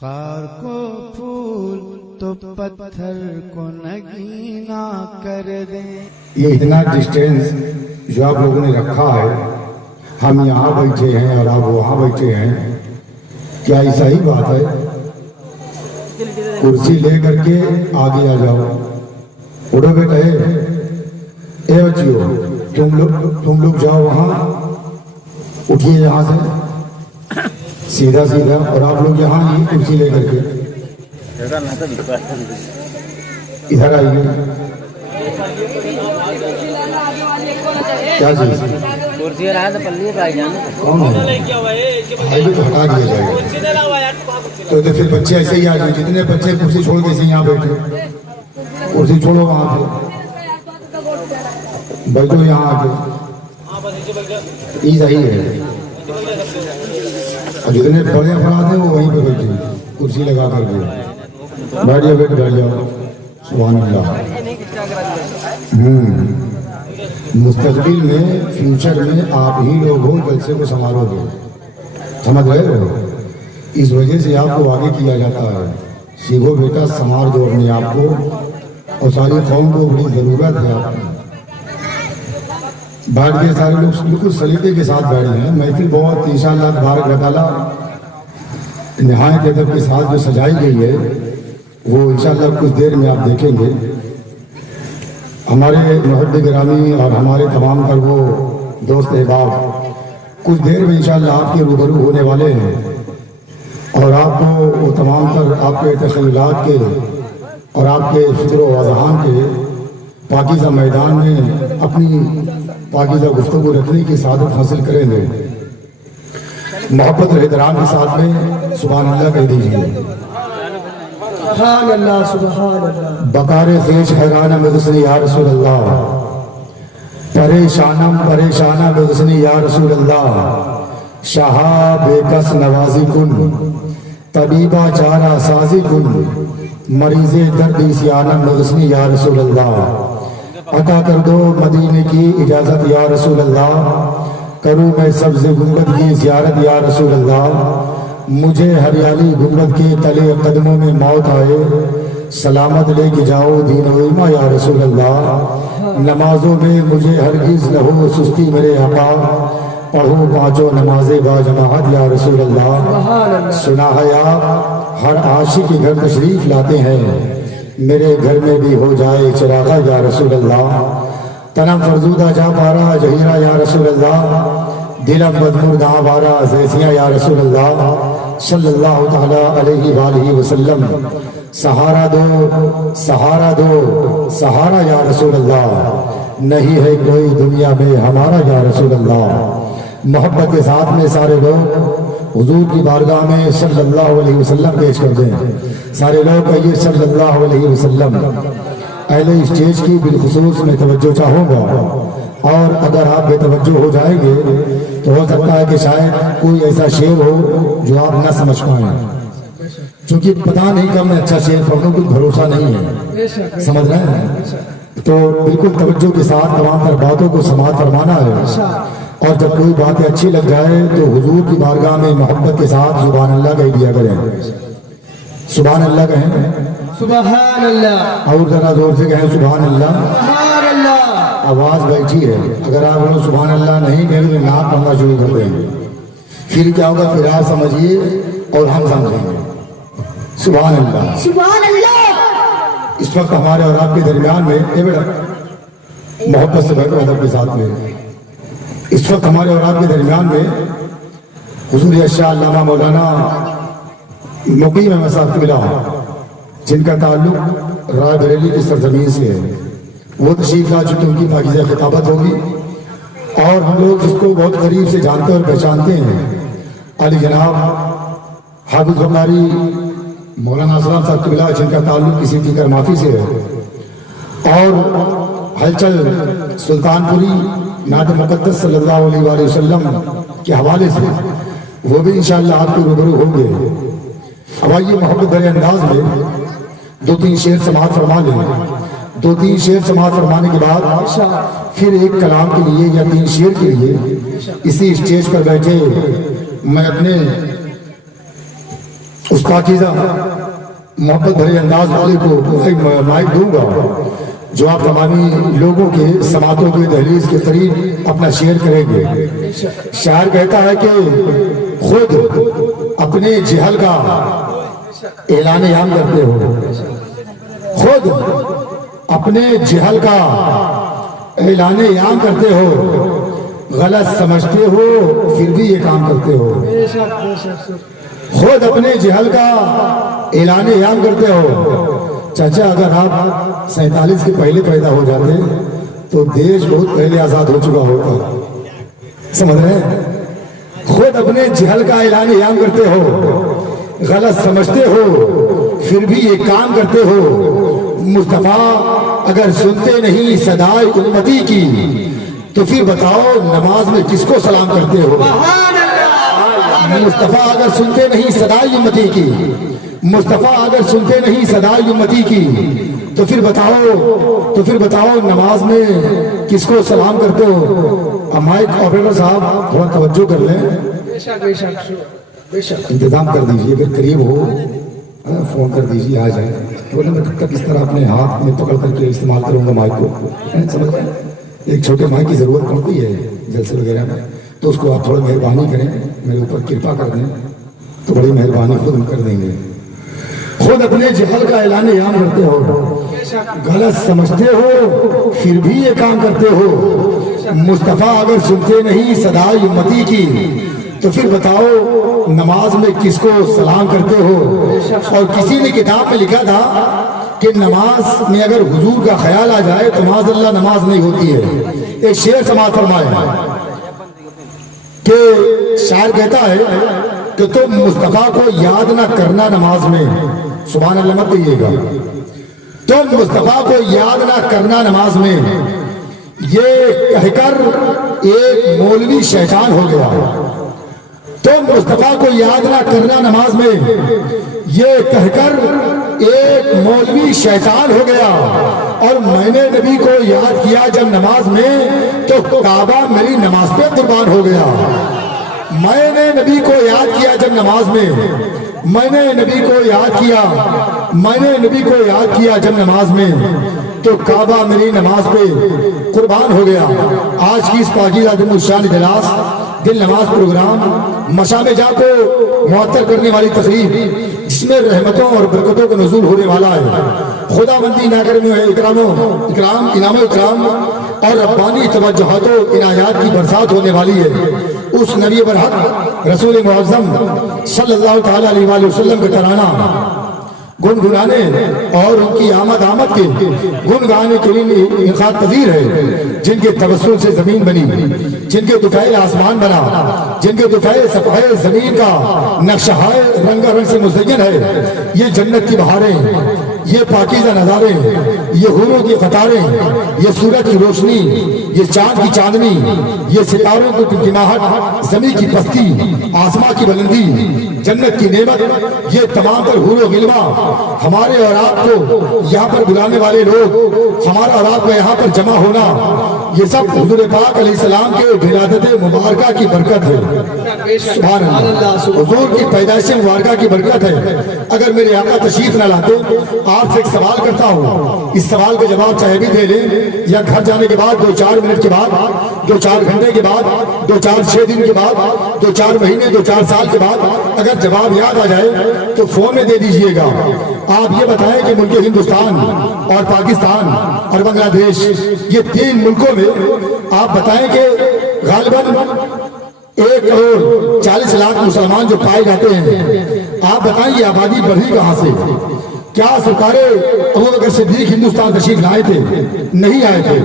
خار کو پھول تو پتھر کو نگینا کر دیں. یہ اتنا ڈسٹینس جو آپ لوگوں نے رکھا ہے، ہم یہاں بیٹھے ہیں اور آپ وہاں بیٹھے ہیں، کیا یہ صحیح بات ہے؟ کرسی لے کر کے آگے آ جاؤ. اڑو بیٹا اے بچیو، تم لوگ جاؤ وہاں، اٹھیے یہاں سے سیدھا سیدھا، اور آپ لوگ یہاں ہی کرسی لے کر کے ادھر آئیے. کیا چیز کون ہے؟ آئیے تو ہٹا دیا جائے گا. تو پھر بچے ایسے ہی آ جائیں، جتنے بچے کرسی چھوڑ کے یہاں بیٹھے، کرسی چھوڑو وہاں پہ بیٹھو یہاں آ کے. یہ صحیح ہے. اور جتنے بڑے افراد ہیں وہ وہیں پہ بیٹھے کرسی لگا کر کے. بیٹھ جاؤ بیٹھ جاؤ. سبحان اللہ. مستقبل میں، فیوچر میں آپ ہی لوگ ہو جلسے کو سنبھالو گے، سمجھ رہے ہو؟ اس وجہ سے آپ کو آگے کیا جاتا ہے. سیکھو بیٹا، سنوار دو اپنے آپ کو، اور ساری قوم کو بڑی ضرورت ہے آپ کی. بیٹھ کے سارے لوگ بالکل سلیقے کے ساتھ بیٹھے ہیں. محفل بہت انشاءاللہ تبارک و تعالیٰ نہایت ادب کے ساتھ جو سجائی گئی ہے، وہ انشاءاللہ کچھ دیر میں آپ دیکھیں گے. ہمارے محب گرامی اور ہمارے تمام پر وہ دوست احباب کچھ دیر میں انشاءاللہ آپ کے روبرو ہونے والے ہیں، اور آپ کو وہ تمام تر آپ کے تخیلات کے اور آپ کے فکر و اذہان کے پاکیزہ میدان میں اپنی پاکیزہ گفتگو رکھنے کی سعادت حاصل کریں گے. محبت اور احترام کے ساتھ میں سبحان اللہ کہہ دیجیے. سبحان اللہ سبحان اللہ. بکار خیش حیرانہ مغسنی یا رسول اللہ، پریشانم پریشانہ مغسنی یا رسول اللہ. شاہا بے کس نوازی کن، طبیبہ چارہ سازی کن، مریض درد سیانم مغسنی یا رسول اللہ. عطا کر دو مدینے کی اجازت یا رسول اللہ، کروں میں سبز گنبد کی زیارت یا رسول اللہ. مجھے ہریالی گنبد کے تلے قدموں میں موت آئے، سلامت لے کے جاؤ دین و ایمان یا رسول اللہ. نمازوں میں مجھے ہرگز نہ ہو سستی میرے آقا، پڑھوں پانچوں نمازیں با جماعت یا رسول اللہ. سنا ہے آپ ہر عاشق کے گھر تشریف لاتے ہیں، میرے گھر میں بھی ہو جائے چراغا یا رسول اللہ. تنم فرزودہ جا پارا جہیرہ یا رسول اللہ، دلم بدمور داں بارا زیسیاں یا رسول اللہ. صلی اللہ تعالیٰ علیہ وآلہ وسلم. سہارا دو سہارا دو سہارا یا رسول اللہ، نہیں ہے کوئی دنیا میں ہمارا یا رسول اللہ. محبت کے ساتھ میں سارے لوگ حضور کی بارگاہ میں صلی اللہ علیہ وسلم پیش کر دیں. سارے لوگ کہیے صلی اللہ علیہ وسلم. اہل اسٹیج کی بالخصوص میں توجہ چاہوں گا، اور اگر آپ بے توجہ ہو جائیں گے تو ہو سکتا ہے کہ شاید کوئی ایسا شعر ہو جو آپ نہ سمجھ پائیں، چونکہ پتہ نہیں کب میں اچھا شعر پڑھوں، کوئی بھروسہ نہیں ہے. سمجھ رہے ہیں؟ تو بالکل توجہ کے ساتھ تمام تر باتوں کو سماعت فرمانا ہے، اور جب کوئی باتیں اچھی لگ جائے تو حضور کی بارگاہ میں محبت کے ساتھ سبحان اللہ کہہ دیا کریں. سبحان اللہ کہیں، سبحان اللہ. اور ذرا زور سے کہیں سبحان اللہ. سبحان اللہ. آواز بیٹھی ہے، اگر آپ وہ سبحان اللہ نہیں کہیں تو نعت پڑھنا شروع کر دیں گے. پھر کیا ہوگا؟ پھر آپ سمجھیے اور ہم سمجھیں گے. سبحان اللہ سبحان اللہ. اس وقت ہمارے اور آپ کے درمیان میں محبت سے بیٹھو ادب کے ساتھ میں، اس وقت ہمارے اور آپ کے درمیان میں حضور اشاء علامہ مولانا مقیم احمد صاحب قبلہ، جن کا تعلق رائے بریلی کی سرزمین سے ہے، وہ تشریف لا چکے. ان کی پاکیزہ خطابت ہوگی، اور ہم لوگ اس کو بہت قریب سے جانتے اور پہچانتے ہیں. علی جناب حافظ بخاری مولانا اسلام صاحب قبلہ، جن کا تعلق کسی فکر معافی سے ہے، اور ہلچل سلطان پوری نعت مقدس صلی اللہ علیہ وآلہ وسلم کے حوالے سے وہ بھی انشاءاللہ آپ کے روبرو ہوں گے. اب آئیے محبت بھرے انداز میں دو تین شعر سماعت فرما لیں. دو تین شعر سماعت فرمانے کے بعد پھر ایک کلام کے لیے یا تین شعر کے لیے اسی اسٹیج پر بیٹھے میں اپنے پاکیزہ محبت بھرے انداز والے کو ایک مائک دوں گا جو آپ تمامی لوگوں کے سماعتوں کے دہلیز کے قریب اپنا شیئر کریں گے. شاعر کہتا ہے کہ خود اپنے جہل کا اعلان عام کرتے ہو، خود اپنے جہل کا اعلان عام کرتے ہو، غلط سمجھتے ہو پھر بھی یہ کام کرتے ہو. خود اپنے جہل کا اعلان عام کرتے ہو. چاچا اگر آپ 47 کے پہلے پیدا ہو جاتے تو دیش بہت پہلے آزاد ہو چکا ہوتا. سمجھ رہے ہیں؟ خود اپنے جہل کا اعلان عام کرتے ہو، غلط سمجھتے ہو پھر بھی یہ کام کرتے ہو. مصطفیٰ اگر سنتے نہیں صدائے امتی کی تو پھر بتاؤ نماز میں کس کو سلام کرتے ہو. مصطفیٰ اگر سنتے نہیں صدائے امتی کی، مصطفیٰ اگر سنتے نہیں صدائے امتی کی تو پھر بتاؤ نماز میں کس کو سلام کرتے ہو. مائک آپریٹر صاحب تھوڑا توجہ کر لیں، انتظام کر دیجئے، اگر قریب ہو فون کر دیجئے آ جائیں. بولے میں کب تک اس طرح اپنے ہاتھ میں پکڑ کر کے استعمال کروں گا مائک کو. سمجھ رہے ہیں؟ ایک چھوٹے مائک کی ضرورت پڑتی ہے جلسے وغیرہ میں، تو اس کو آپ تھوڑا مہربانی کریں، میرے اوپر کرپا کر دیں تو بڑی مہربانی خود کر دیں گے. خود اپنے جہل کا اعلان عام کرتے ہو، غلط سمجھتے ہو پھر بھی یہ کام کرتے ہو. مصطفیٰ اگر سنتے نہیں صدائے امتی کی تو پھر بتاؤ نماز میں کس کو سلام کرتے ہو. اور کسی نے کتاب میں لکھا تھا کہ نماز میں اگر حضور کا خیال آ جائے تو معاذ اللہ نماز نہیں ہوتی ہے. ایک شعر سماعت فرمایا کہ شاعر کہتا ہے کہ تم مصطفیٰ کو یاد نہ کرنا نماز میں، سبحان اللہ مت کہیے گا، تم مصطفیٰ کو یاد نہ کرنا نماز میں، یہ کہہ کر ایک مولوی شیطان ہو گیا. تم مصطفیٰ کو یاد نہ کرنا نماز میں، یہ کہہ کر ایک مولوی شیطان ہو گیا. اور میں نے نبی کو یاد کیا جب نماز میں تو کعبہ میری نماز پہ قربان ہو گیا. میں نے نبی کو یاد کیا جب نماز میں، میں نے نبی کو یاد کیا، میں نے نبی کو یاد کیا جب نماز میں تو کعبہ میری نماز پہ قربان ہو گیا. آج کی اس پاکیزہ دن الشان اجلاس دل نماز پروگرام مشام جا کو معطر کرنے والی تقریب جس میں رحمتوں اور برکتوں کا نزول ہونے والا ہے. خدا بندی نہ کرے میں اکرام انعام و اکرام اور ربانی توجہات و عنایات کی برسات ہونے والی ہے. اس نبی برحق رسول معظم صلی اللہ تعالی علیہ وآلہ وسلم کا ترانہ گنگنانے اور ان کی آمد کے گنگانے کے لیے انعقاد پذیر ہے. جن کے توسل سے زمین بنی، جن کے دفعے آسمان بنا، جن کے دفعے صفحے زمین کا نقشہ رنگ رنگ سے مزین ہے. یہ جنت کی بہاریں، یہ پاکیزہ نظارے، یہ حوروں کی قطاریں، یہ سورج کی روشنی، یہ چاند کی چاندنی، یہ ستاروں کی ٹمٹماہٹ، زمین کی پستی، آسمان کی بلندی، جنت کی نعمت، یہ تمام تر حور و غلما ہمارے اور آپ کو یہاں پر بلانے والے لوگ، ہمارا اور آپ کا یہاں پر جمع ہونا، یہ سب حضور پاک علیہ السلام کے ولادت مبارکہ کی برکت ہے. سبحان اللہ، حضور کی پیدائش مبارکہ کی برکت ہے. اگر میرے آقا تشریف نہ لاتے، آپ سے ایک سوال کرتا ہوں، اس سوال کا جواب چاہے بھی دے لیں یا گھر جانے کے بعد 2-4 منٹ کے بعد، 2-4 گھنٹے کے بعد، 2-4-6 دن کے بعد، 2-4 مہینے، 2-4 سال کے بعد اگر جواب یاد آ جائے تو فون میں دے دیجئے گا. آپ یہ بتائیں کہ ملک ہندوستان اور پاکستان اور بنگلہ دیش، یہ 3 ملکوں میں آپ بتائیں کہ غالباً 1,40,00,000 مسلمان جو پائے جاتے ہیں، آپ بتائیں یہ آبادی بڑھی کہاں سے؟ کیا سرکار ابوبکر صدیق ہندوستان تشریف لائے تھے؟ نہیں آئے تھے.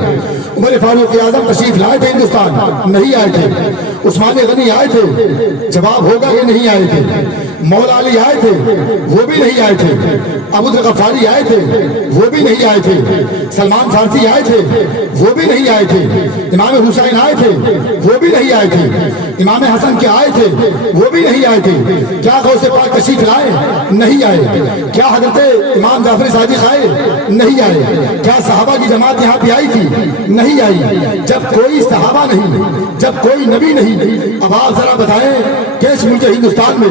عمر فاروق اعظم تشریف لائے تھے ہندوستان؟ نہیں آئے تھے. عثمان غنی آئے تھے؟ جواب ہوگا کہ نہیں آئے تھے. مولا علی آئے تھے؟ وہ بھی نہیں آئے تھے. ابو ذر غفاری آئے تھے وہ بھی نہیں آئے تھے, سلمان فارسی آئے تھے وہ بھی نہیں آئے تھے, امام حسین آئے تھے وہ بھی نہیں آئے تھے, امام حسن کے آئے تھے وہ بھی نہیں آئے تھے. کیا غوث پاک تشریف لائے؟ نہیں آئے. کیا حضرت امام جعفر صادق آئے؟ نہیں آئے. کیا صحابہ کی جماعت یہاں پہ آئی تھی؟ نہیں آئی. جب کوئی صحابہ نہیں, جب کوئی نبی نہیں, اب آپ ذرا بتائیں کہ اس ملک ہندوستان میں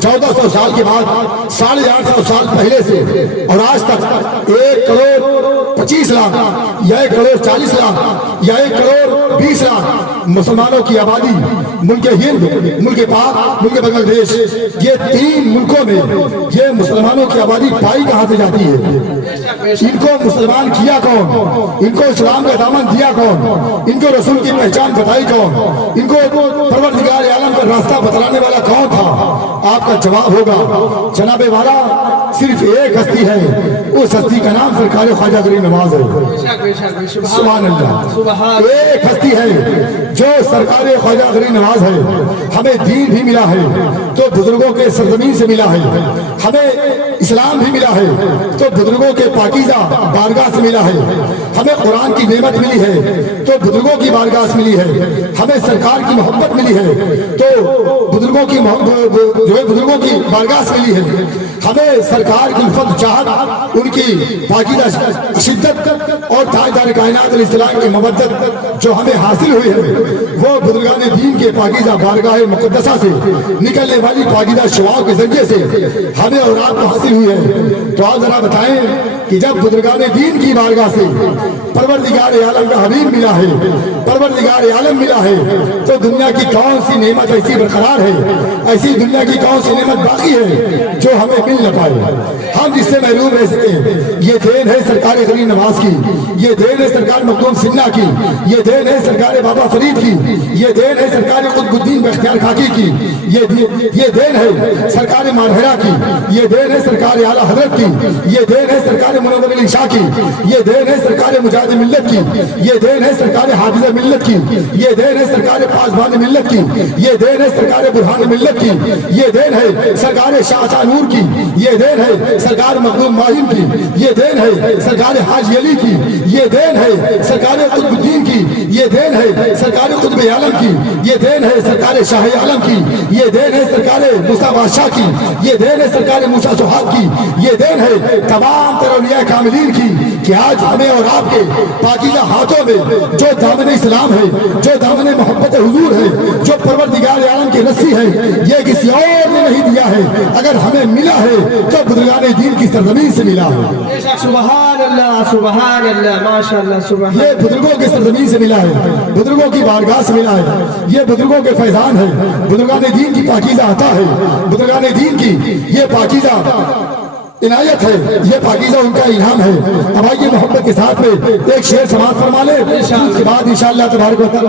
1400 سال کے بعد 850 سال پہلے سے اور آج تک 1 کروڑ 25 لاکھ یا 1 کروڑ 40 لاکھ یا 1 کروڑ 20 لاکھ مسلمانوں کی آبادی ملک ہند, ملک پاک, ملک بنگلہ دیش, یہ 3 ملکوں میں یہ مسلمانوں کی آبادی پائی کہاں سے جاتی ہے؟ ان کو مسلمان کیا کون؟ ان کو اسلام کا دامن دیا کون؟ ان کو رسول کی پہچان بتائی کون؟ ان کو پروردگار عالم کا راستہ بتلانے والا کون تھا؟ آپ کا جواب ہوگا جناب والا صرف ایک ہستی ہے, اس ہستی کا نام سرکار خواجہ غریب نواز ہے. سبحان اللہ. ایک ہستی ہے جو سرکار خواجہ غریب نواز ہے. ہمیں دین بھی ملا ہے تو بزرگوں کے سرزمین سے ملا ہے, ہمیں اسلام بھی ملا ہے تو بزرگوں کے پاکیزہ بارگاہ سے ملا ہے, ہمیں قرآن کی نعمت ملی ہے تو بزرگوں کی بارگاہ سے ملی ہے, ہمیں سرکار کی محبت ملی ہے تو بزرگوں کی بارگاہ سے ملی ہے, ہمیں سرکار کی الفت چاہت, ان کی پاکیزہ شدت اور تاجدار کائنات علیہ السلام کی مودت جو ہمیں حاصل ہوئی ہے وہ بزرگان دین کے پاکیزہ بارگاہ مقدسہ سے نکلنے والی پاکیزہ شعاؤں کے ذریعے سے ہمیں اور آپ کو حاصل ہوئی ہے. تو آپ ذرا بتائیں کہ جب بزرگان دین کی بارگاہ سے پروردگار عالم کا حبیب ملا ہے, پروردگار عالم ملا ہے, تو دنیا کی کون سی نعمت ایسی برقرار ہے, ایسی دنیا کی کون سی نعمت باقی ہے جو ہمیں مل نہ پائے, ہم جس سے محروم رہ سکیں؟ یہ دین ہے سرکار غریب نواز کی, یہ دین ہے سرکار مخدوم سنہا کی, یہ دین ہے سرکار بابا فرید کی, یہ دین ہے سرکار قطب الدین بختیار کاکی کی, یہ دین ہے سرکار مارہرہ کی, یہ دین ہے سرکار اعلیٰ حضرت کی, یہ دین ہے سرکار منور علی شاہ کی, یہ دین ہے سرکار مجاہد ملت کی, یہ دین ہے سرکار حافظ ملت کی, یہ دین ہے سرکار پاسبان ملت کی, یہ دین ہے سرکار برہان ملت کی, یہ دین ہے سرکار شاہ شاہ نور کی, یہ دین ہے سرکار مخدوم ماہم کی, یہ دین ہے سرکار حاجی علی کی, یہ دین ہے سرکار قطب الدین کی, یہ دین ہے سرکار قطب عالم کی, یہ دین ہے سرکار شاہ عالم کی, یہ دین ہے سرکار موسیٰ بادشاہ کی, یہ دین ہے سرکار موسیٰ سہاب کی, یہ دین ہے تمام تر اولیاء کاملین کی کہ آج ہمیں اور آپ کے پاکیزہ ہاتھوں میں جو دامن اسلام ہے, جو دامن محبت حضور ہے, جو پروردگار عالم کی رسی ہے, یہ کسی اور نے نہیں دیا ہے. اگر ہمیں ملا ہے تو بزرگان دین کی سرزمین سے ملا ہے. سبحان اللہ, سبحان اللہ, ماشاءاللہ, سبحان. یہ بزرگوں کے سرزمین سے ملا ہے, بزرگوں کی بارگاہ سے ملا ہے, یہ بزرگوں کے فیضان ہے, بزرگان دین کی پاکیزہ عطا ہے, بزرگان دین کی یہ پاکیزہ عنایت ہے, یہ پاکیزہ ان کا انعام ہے. اب آئیے محبت کے ساتھ میں ایک شعر سماعت فرما لیں, اس کے بعد انشاءاللہ تبارک و تعالی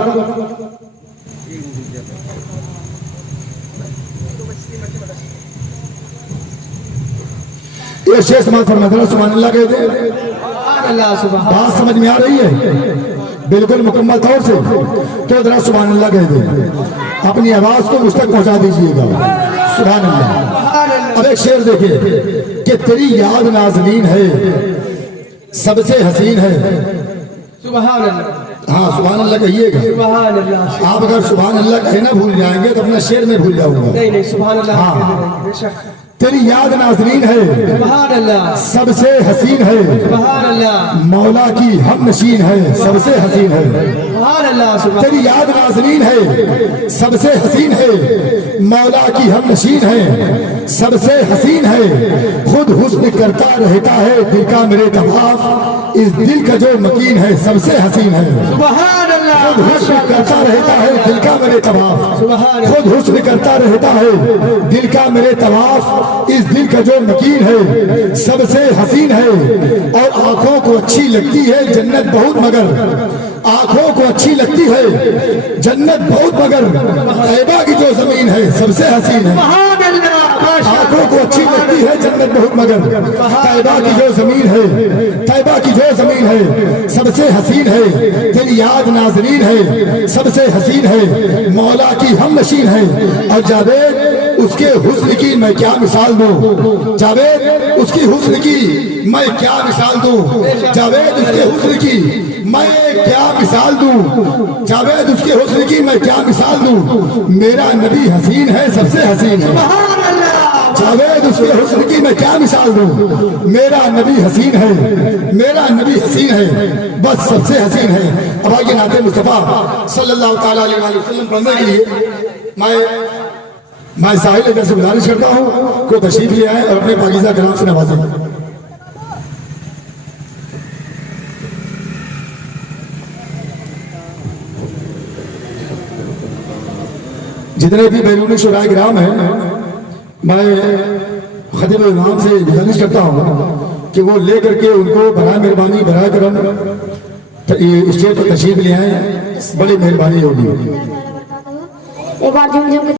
یہ شعر سماعت فرما دیں. سبحان اللہ کہتے ہیں. سبحان اللہ, سبحان. بات سمجھ میں آ رہی ہے بالکل مکمل طور سے؟ تو ذرا سبحان اللہ کہہ دیں, اپنی آواز کو مجھ تک پہنچا دیجئے گا. سبحان اللہ. اب ایک شعر دیکھیں کہ تیری یاد نازنین ہے, سب سے حسین ہے. سبحان اللہ. ہاں سبحان اللہ کہیے گا. سبحان اللہ. آپ اگر سبحان اللہ کہنا بھول جائیں گے تو اپنا شعر میں بھول جاؤں گا. نہیں نہیں, سبحان اللہ. ہاں. تیری یاد نازنین ہے, سبحان اللہ. سب سے حسین ہے, سبحان اللہ. مولا کی ہم نشین ہے, سب سے حسین ہے. سبحان اللہ, سبحان. تیری یاد نازنین ہے, سب سے حسین ہے, مولا کی ہم نشین ہے, سب سے حسین ہے. خود حسن کرتا رہتا ہے دل کا میرے طواف, اس دل کا جو مکین ہے سب سے حسین ہے. سبحان اللہ. خود حسن کرتا رہتا ہے دل کا میرے طواف, سبحان. خود حسن کرتا رہتا ہے دل کا میرے طواف, اس دل کا جو مکین ہے سب سے حسین ہے. اور آنکھوں کو اچھی لگتی ہے جنت بہت مگر, آنکھوں کو اچھی لگتی ہے جنت بہت مگر, طیبہ کی جو زمین ہے سب سے حسین ہے. سبحان اللہ. آنکھوں کو اچھی لگتی ہے جنت بہت مگر, طیبہ کی جو زمین ہے, طیبہ کی جو زمین ہے سب سے حسین ہے. تیری یاد نازنین ہے, سب سے حسین ہے, مولا کی ہم نشین ہے. اور جاوید اس کے حسن کی میں کیا مثال دوں جاوید اس کی حسن کی میں کیا مثال دوں جاوید اس کے حسن کی میں کیا مثال دوں جاوید اس کے حسن کی میں کیا مثال دوں میرا نبی حسین ہے سب سے حسین ہے جاوید اس کے حسن کی میں کیا مثال دوں میرا نبی حسین ہے میرا نبی حسین ہے بس سب سے حسین ہے اب آگے نعت مصطفیٰ صلی اللہ تعالیٰ علیہ وسلم پڑھنے کے لیے میں ساحل ادھر سے گزارش کرتا ہوں کو تشریف لے آئے اور اپنے پاکیزہ کلام سے نوازیں جتنے بھی بیرونی شعراء کرام ہیں میں خطیب امام سے گزارش کرتا ہوں کہ وہ لے کر کے ان کو برائے مہربانی برائے کرم اسٹیج پر تشریف لے آئیں بڑی مہربانی ہوگی ایک بار جم جم